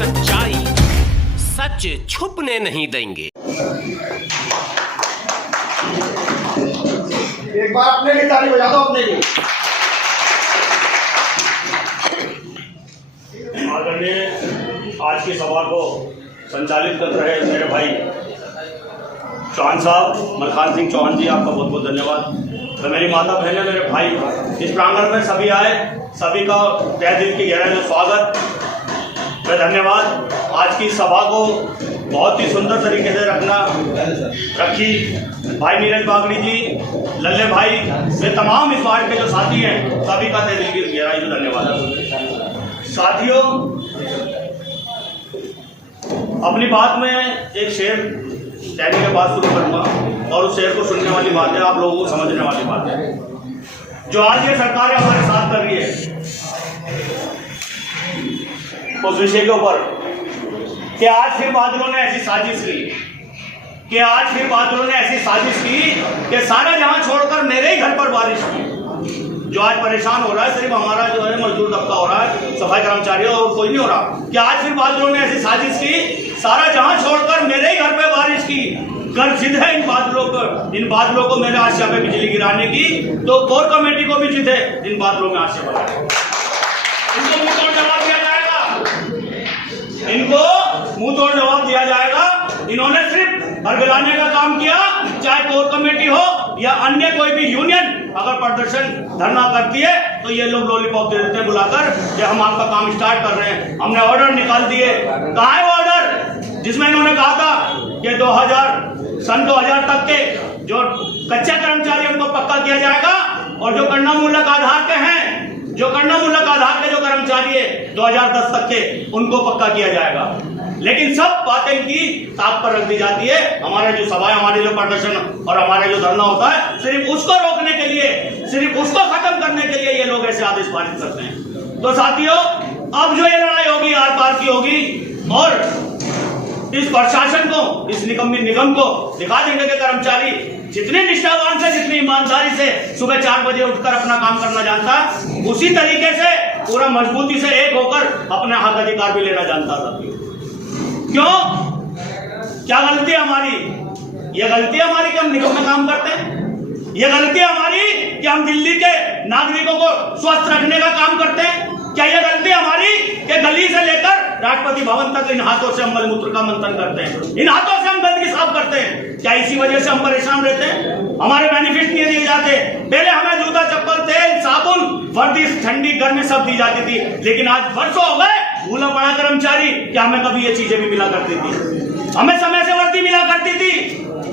सच्चाई सच छुपने नहीं देंगे। एक बार अपने लिए ताली बजा दो, अपने लिए। आदरणीय आज की सभा को संचालित कर रहे मेरे भाई चौहान साहब, मलखान सिंह चौहान जी, आपका बहुत बहुत धन्यवाद। तो मेरी माता बहनें, मेरे भाई, इस प्रांगण में सभी आए, सभी का तहे दिल की गहराई में स्वागत, मैं धन्यवाद। आज की सभा को बहुत ही सुंदर तरीके से रखी भाई नीरज बागड़ी जी, लल्ले भाई, ये तमाम इस वार्ड के जो साथी हैं, सभी का तहे दिल की गहराई में धन्यवाद। साथियों, अपनी बात में एक शेर कहने के बाद शुरू करूंगा और उस शेर को सुनने वाली बात है, आप लोगों को समझने वाली बात है। जो आज ये सरकार हमारे साथ कर रही है उस विषय के ऊपर कि आज फिर बादलों ने ऐसी साजिश की कि सारा जहां छोड़कर मेरे ही घर पर बारिश की। जो आज परेशान हो रहा है सिर्फ हमारा जो है मजदूर तबका हो रहा है, सफाई कर्मचारी और कोई नहीं हो रहा। कि आज फिर बादलों ने ऐसी साजिश की, सारा जहां छोड़कर मेरे ही घर पे बारिश की। गर्जित है इन बादलों को मेरे आशिया पे बिजली गिराने की, तो कोर कमेटी को भी जिद है इन बादलों में आशिया बनाने। इनको मुंह तोड़ जवाब दिया जाएगा। इन्होंने सिर्फ हरगलाने का काम किया, चाहे कोर कमेटी हो या अन्य कोई भी यूनियन अगर प्रदर्शन धरना करती है तो ये लोग लॉलीपॉप दे देते हैं बुलाकर कि हम आपका काम स्टार्ट कर रहे हैं। हमने ऑर्डर निकाल दिए। कहाँ है वो ऑर्डर जिसमें इन्होंने कहा था कि 2000 तक के जो कच्चे कर्मचारी उनको पक्का किया जाएगा और जो कर्णामूलक आधार के जो कर्मचारी है 2010 तक के उनको पक्का किया जाएगा। लेकिन सब बातें इनकी ताक पर रख दी जाती है। हमारे जो सभाएं, हमारे जो प्रदर्शन और हमारे जो धरना होता है, सिर्फ उसको रोकने के लिए, सिर्फ उसको खत्म करने के लिए ये लोग ऐसे आदेश पारित करते हैं। तो साथियों, अब जो ये लड़ाई होगी आर पार की होगी और इस प्रशासन को, इस निगम को दिखा देंगे कि कर्मचारी जितने निष्ठावान से, जितनी ईमानदारी से सुबह 4 बजे उठकर अपना काम करना जानता, उसी तरीके से पूरा मजबूती से एक होकर अपने हक अधिकार भी लेना जानता था। क्यों? क्या गलती है हमारी? ये गलती है हमारी कि हम निगम में काम करते हैं। ये गलती है हमारी कि हम दिल्ली के नागरिकों को स्वस्थ रखने का काम करते हैं। क्या ये गलती है हमारी कि गली से लेकर राष्ट्रपति भवन तक इन हाथों से हम मलमूत्र का मंथन करते हैं, इन हाथों से हम गंदगी साफ करते हैं? क्या इसी वजह से हम परेशान रहते हैं? हमारे बेनिफिट नहीं दिए जाते। पहले हमें जूता, चप्पल, तेल, साबुन, वर्दी, ठंडी, गर्मी सब दी जाती थी, लेकिन आज वर्षों हो गए भूला पड़ा कर्मचारी कि हमें कभी ये चीजें भी मिला करती थी। हमें समय से वर्दी मिला करती थी,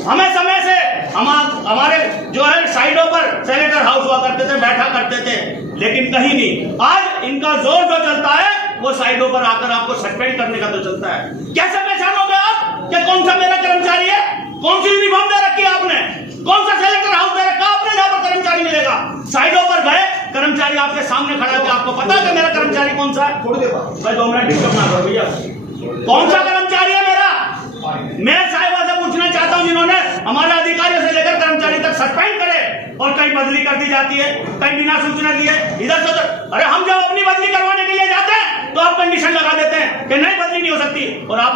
हमें समय से हमारे जो है साइडों पर सेनेटर हाउस हुआ करते थे, बैठा करते थे, लेकिन कहीं नहीं। आज इनका जोर जो चलता है वो साइडों पर आकर आपको सस्पेंड करने का तो चलता है। कैसे पहचानोगे आप कि कौन सा मेरा कर्मचारी है? कौन सी यूनिफॉर्म दे रखी है आपने? कौन सा सेलेक्टर हाउस दे रखा आपने जहां पर कर्मचारी मिलेगा? साइडों पर गए, कर्मचारी आपके सामने खड़ा है, आपको पता है कि मेरा कर्मचारी कौन सा है? थोड़ी देर बाद 2 मिनट डिस्टर्ब ना करो भैया। कौन सा कर्मचारी है मेरा? मैं साहिबा से पूछना चाहता हूं जिन्होंने हमारे अधिकारियों से लेकर कर्मचारी तक सस्पेंड करे और कहीं बदली कर दी जाती है, कहीं बिना सूचना दिए इधर से उधर। अरे हम जब अपनी बदली करवाने के लिए जाते हैं तो आप कंडीशन लगा देते हैं कि नहीं बदली नहीं हो सकती, और आप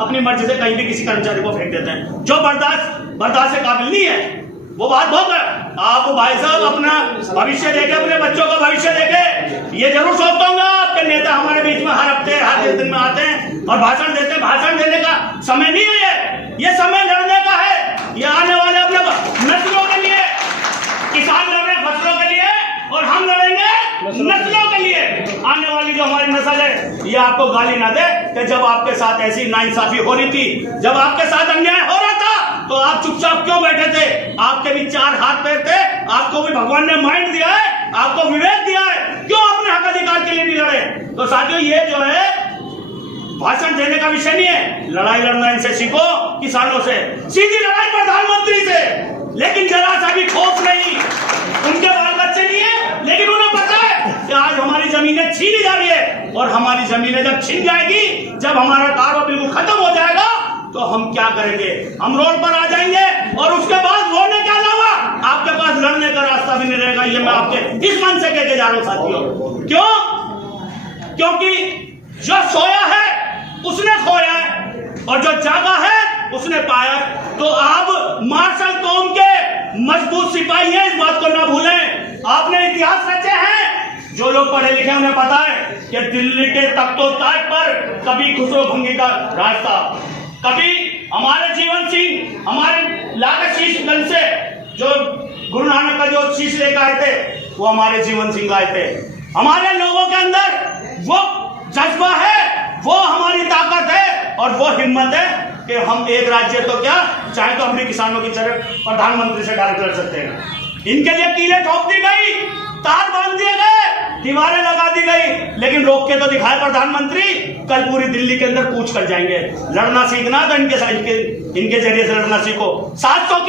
अपनी मर्जी से कहीं भी किसी कर्मचारी को फेंक देते हैं। जो बर्दाश्त से काबिल नहीं है वो बात बहुत है। आप भाई साहब अपना भविष्य देखे, अपने बच्चों का भविष्य देखे। ये जरूर सोचता हूँ आपके नेता हमारे बीच में हर हफ्ते, हर 10 दिन में आते हैं और भाषण देते हैं। भाषण देने का समय नहीं है ये समय लड़ने का है। ये आने वाले अपने नस्लों के लिए, किसान लड़ रहे फसलों के लिए और हम लड़ेंगे नस्लों के लिए। आने वाली जो हमारी नस्ल है ये आपको गाली ना दे कि जब आपके साथ ऐसी नाइंसाफी हो रही थी, जब आपके साथ अन्याय हो रहा था तो आप चुपचाप क्यों बैठे थे? आपके भी 4 हाथ पैर थे, आपको भी भगवान ने माइंड दिया है, आपको विवेक दिया है, क्यों अपने हक अधिकार के लिए नहीं लड़े? तो साथियों, ये जो है भाषण देने का विषय नहीं है। लड़ाई लड़ना इनसे सीखो, किसानों से। सीधी लड़ाई प्रधानमंत्री से, लेकिन जरा सा भी खौफ नहीं। उनके बाल बच्चे नहीं है, लेकिन उन्हें पता है कि आज हमारी जमीनें छीनी जा रही है और हमारी जमीनें जब छीन जाएगी, जब हमारा कारोबार बिल्कुल खत्म हो जाएगा तो हम क्या करेंगे? हम रोड पर आ जाएंगे और उसके बाद रोने के अलावा आपके पास लड़ने का रास्ता भी नहीं रहेगा। ये मैं आपके इस मन से कहके जा रहा हूं साथियों। क्यों? क्योंकि जो सोया है उसने खोया है और जो जागा है उसने पाया है। तो आप मार्शल कौम के मजबूत सिपाही हैं, इस बात को ना भूलें। आपने इतिहास रचे हैं, जो लोग पढ़े लिखे उन्हें पता है कि दिल्ली के तख्तो-ताज पर कभी खुसरो भंगी का राज था, कभी हमारे जीवन सिंह हमारे लागे शीशगंज से जो गुरु नानक का जो शीश लेकर आए थे वो हमारे जीवन सिंह आए थे। हमारे लोगों के अंदर वो जज्बा है, वो हमारी ताकत है और वो हिम्मत है कि हम एक राज्य तो क्या चाहे तो हम भी किसानों की तरह प्रधानमंत्री से डायरेक्ट लड़ सकते हैं। इनके लिए कीलें ठोक दी गई, तार बांध दिए गए, दीवारें लगा दी गई, लेकिन रोक के तो दिखाए प्रधानमंत्री। कल पूरी दिल्ली के अंदर कूच कर जाएंगे। लड़ना सीखना तो इनके जरिए से लड़ना सीखो। 700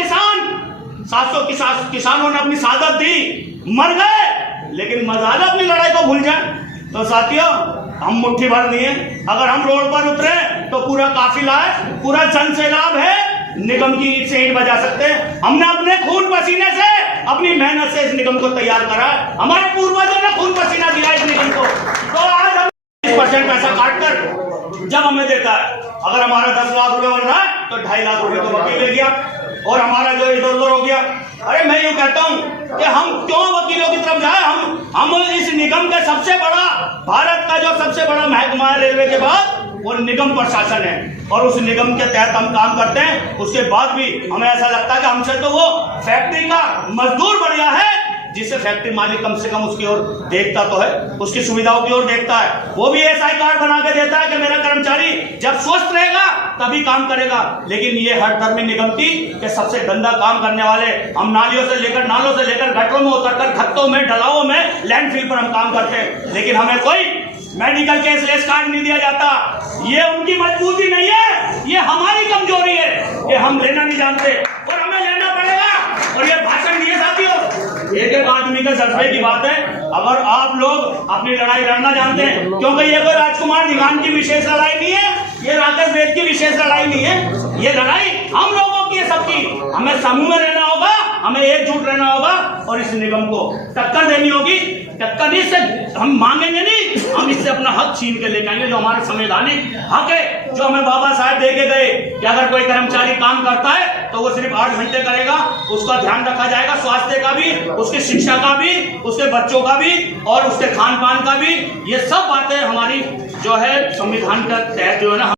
किसानों ने अपनी शहादत दी, मर गए, लेकिन मजाल अपनी लड़ाई को भूल जाए। तो साथियों, हम मुट्ठी भर नहीं है। अगर हम रोड पर उतरे तो पूरा काफिला है, पूरा जन सैलाब है, निगम की ईंट से ईंट बजा सकते हैं। हमने अपने खून पसीने से, अपनी मेहनत से इस निगम को तैयार करा है। हमारे पूर्वजों ने खून पसीना दिया इस निगम को। तो आज हम 20% पैसा काटकर जब हमें देता है, अगर हमारा 10 लाख रुपए बन रहा है तो 2.5 लाख रुपए तो वकील ले गया और हमारा जो इधर उधर हो गया। अरे मैं यूं कहता हूं कि हम क्यों वकीलों की तरफ जाए। हम इस निगम के सबसे बड़ा, भारत का जो सबसे बड़ा महकमा है रेलवे के बाद, वो निगम प्रशासन है और उस निगम के तहत हम काम करते हैं। उसके बाद भी हमें ऐसा लगता है कि हमसे तो वो फैक्ट्री का मजदूर बढ़िया है, जिससे फैक्ट्री मालिक कम से कम उसकी ओर देखता तो है, उसकी सुविधाओं की ओर देखता है। वो भी एसआई कार्ड बना के देता है कि मेरा कर्मचारी जब स्वस्थ रहेगा तभी काम करेगा। लेकिन ये हर धर्मी निगम की के सबसे गंदा काम करने वाले, हम नालों से लेकर गटरों में उतरकर खत्तों में, डलाओं में, लैंडफिल पर हम काम करते हैं, लेकिन हमें कोई मेडिकल कैशलेस कार्ड नहीं दिया जाता। ये उनकी मजबूती नहीं है, ये हमारी कमजोरी है कि हम लेना नहीं जानते और हमें लेना पड़ेगा। और ये भाषण दिए साथियों, एक आदमी के जज्बे की बात है। अगर आप लोग अपनी लड़ाई लड़ना जानते हैं, क्योंकि ये कोई राजकुमार निगान की विशेष लड़ाई नहीं है, ये राकेश वेद की विशेष लड़ाई नहीं है, ये लड़ाई हम लोगों की है, सबकी। हमें समूह में रहना होगा, हमें एकजुट रहना होगा और इस निगम को टक्कर देनी होगी। टक्कर इससे हम मांगेंगे नहीं, हम इससे अपना हक छीन के लेके आएंगे, जो हमारे संवैधानिक हक है, जो हमें बाबा साहब दे के गए कि अगर कोई कर्मचारी काम करता है तो वो सिर्फ 8 घंटे करेगा, उसका ध्यान रखा जाएगा, स्वास्थ्य का भी, उसकी शिक्षा का भी, उसके बच्चों का भी और उसके खान पान का भी। ये सब बातें हमारी जो है संविधान का तहत जो है ना